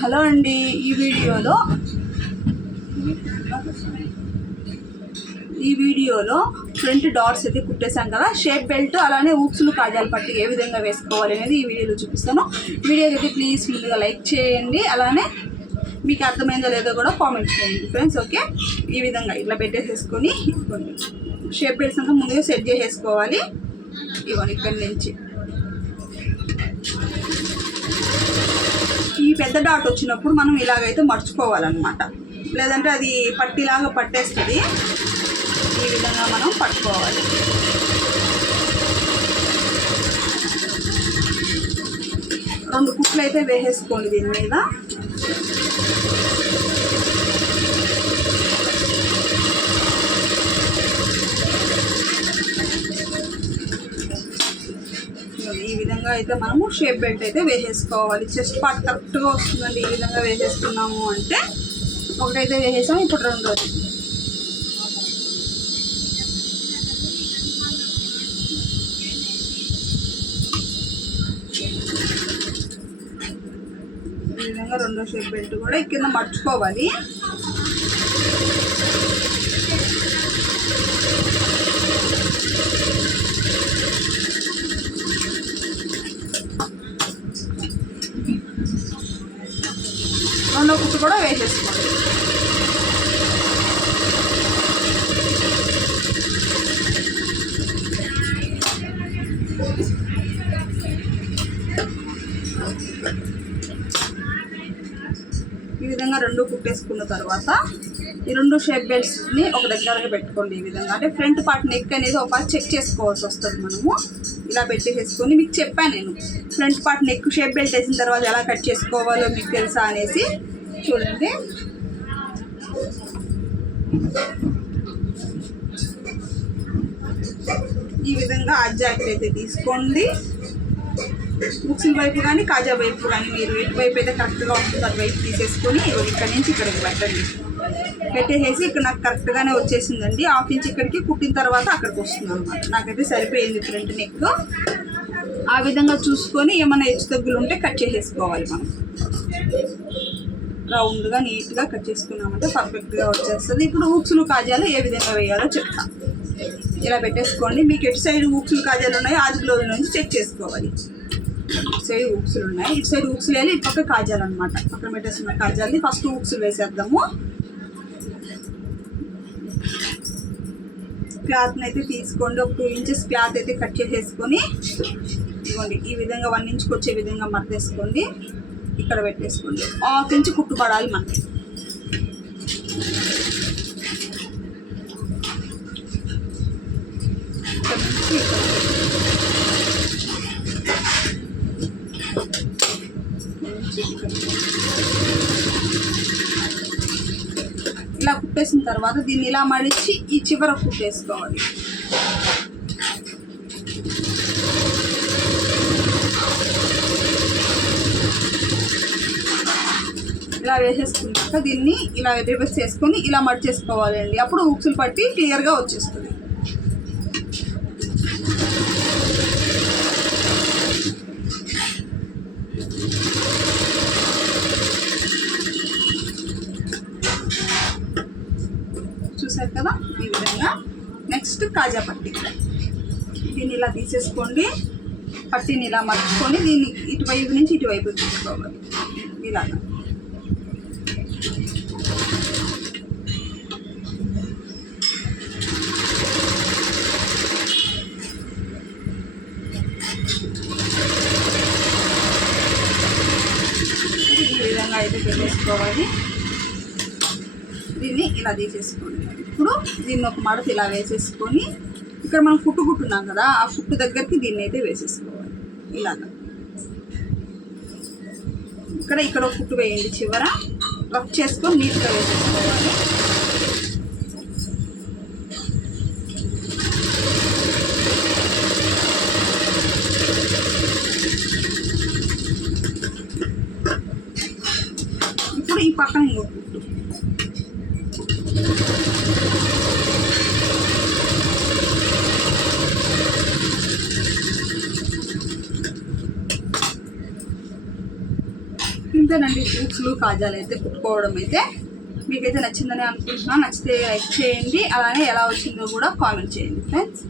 Hello అండి, ఈ వీడియోలో ఫ్రంట్ డాట్స్ అయితే కుట్టేసాం కదా. షేప్ బెల్ట్ అలానే ఊక్సులు కాజాలు పట్టి ఏ విధంగా వేసుకోవాలి అనేది ఈ వీడియోలో చూపిస్తాను. వీడియోకి అయితే ప్లీజ్ ఫుల్గా లైక్ చేయండి, అలానే మీకు అర్థమైందో లేదో కూడా కామెంట్ చేయండి ఫ్రెండ్స్. ఓకే, ఈ విధంగా ఇట్లా పెట్టేసేసుకొని షేప్ బెల్ట్స్ అంతా ముందుగా సెట్ చేసేసుకోవాలి. ఇవ్వండి, ఇక్కడి నుంచి ఈ పెద్ద డాట్ వచ్చినప్పుడు మనం ఇలాగైతే మర్చుకోవాలన్నమాట, లేదంటే అది పట్టిలాగా పట్టేస్తుంది. ఈ విధంగా మనం పట్టుకోవాలి. రెండు కుట్లు అయితే వేసేసుకోండి దీని మీద. ఈ విధంగా అయితే మనము షేప్ బెల్ట్ అయితే వేసేసుకోవాలి. చెస్ట్ పార్ట్ కరెక్ట్గా వస్తుందండి. ఈ విధంగా వేసేసుకున్నాము అంటే ఒకటైతే వేసేసాము, ఇప్పుడు రెండోది. ఈ విధంగా రెండో షేప్ బెల్ట్ కూడా కింద మర్చుకోవాలి. రెండో కుట్టు కూడా వేసేసుకోండి. ఈ విధంగా రెండు కుట్టేసుకున్న తర్వాత ఈ రెండు షేప్ బెల్ట్స్ని ఒక దగ్గరగా పెట్టుకోండి. ఈ విధంగా అంటే ఫ్రంట్ పార్ట్ నెక్ అనేది ఒక చెక్ చేసుకోవాల్సి వస్తుంది. మనము ఇలా పెట్టేసేసుకొని, మీకు చెప్పాను నేను front part neck shape belt వేసిన తర్వాత ఎలా కట్ చేసుకోవాలో మీకు తెలుసా అనేసి. చూడండి, ఈ విధంగా ఆ జాకెట్ అయితే తీసుకోండి. ఉక్సుల వైపు కానీ కాజా వైపు కానీ మీరు ఎటువైపు అయితే కరెక్ట్గా ఉంటుంది అటువైపు తీసేసుకొని ఇక్కడి నుంచి ఇక్కడికి పెట్టండి. పెట్టేసేసి ఇక్కడ నాకు కరెక్ట్గానే వచ్చేసిందండి. 1/2 ఇంచ్ ఇక్కడికి కుట్టిన తర్వాత అక్కడికి వస్తుంది అనమాట. నాకైతే సరిపోయింది ఫ్రంట్ నెక్. ఆ విధంగా చూసుకొని ఏమైనా హెచ్చు తగ్గులు ఉంటే కట్ చేసేసుకోవాలి. మనం రౌండ్గా నీట్గా కట్ చేసుకున్నామంటే పర్ఫెక్ట్గా వచ్చేస్తుంది. ఇప్పుడు ఊక్సులు కాజాలు ఏ విధంగా వేయాలో చెప్తాను. ఇలా పెట్టేసుకోండి. మీకు ఎటు సైడ్ ఊక్సులు కాజాలు ఉన్నాయో ఆది బ్లౌజ్ నుంచి చెక్ చేసుకోవాలి. ఇటు సైడ్ ఊక్సులు ఉన్నాయి, ఇటు సైడ్ ఊక్సులు వేయాలి, ఇటు పక్క కాజాలు అనమాట. పక్కన పెట్టేసుకున్న కాజాలని ఫస్ట్ ఊక్సులు వేసేద్దాము. క్లాత్ని అయితే తీసుకోండి. ఒక 2 ఇంచెస్ క్లాత్ అయితే కట్ చేసేసుకొని ఇవ్వండి. ఈ విధంగా 1 ఇంచ్కి వచ్చే విధంగా మడతేసుకోండి. ఇక్కడ పెట్టేసుకోండి. 1/2 ఇంచ్ కుట్టుపడాలి మనకి. ఇలా కుట్టేసిన తర్వాత దీన్ని ఇలా మడిచి ఈ చివర కుట్టేసుకోవాలి. ఇలా వేసేసుకున్నాక దీన్ని ఇలా రివర్స్ చేసుకొని ఇలా మడిచేసుకోవాలండి. అప్పుడు ఉక్సులు పట్టి క్లియర్గా వచ్చేస్తుంది. చూసారు కదా, ఈ విధంగా. నెక్స్ట్ కాజా పట్టి, దీన్ని ఇలా తీసేసుకోండి. పట్టిని ఇలా మర్చుకొని దీన్ని ఇటువైపు నుంచి ఇటువైపు తీసుకోవాలి. ఇలాగా ఈ విధంగా అయితే పెట్టేసుకోవాలి. దీన్ని ఇలా తీసేసుకోండి. ఇప్పుడు దీన్ని ఒక మడత ఇలా వేసేసుకొని ఇక్కడ మనం ఫుట్టు కుట్టున్నాం కదా, ఆ ఫుట్టు దగ్గరికి దీన్ని అయితే వేసేసుకోవాలి. ఇలాగా ఇక్కడ ఒక ఫుట్టు వేయండి. చివర రఫ్ చేసుకొని నీట్గా వేసేసుకోవాలి. ఇప్పుడు ఈ పక్కన ఇంకో కుట్టు. ఇంతేనండి హూక్స్లు కాజాలు అయితే కుట్టుకోవడం అయితే. మీకైతే నచ్చిందని అనుకుంటున్నాను. నచ్చితే లైక్ చేయండి, అలానే ఎలా వచ్చిందో కూడా కామెంట్ చేయండి ఫ్రెండ్స్.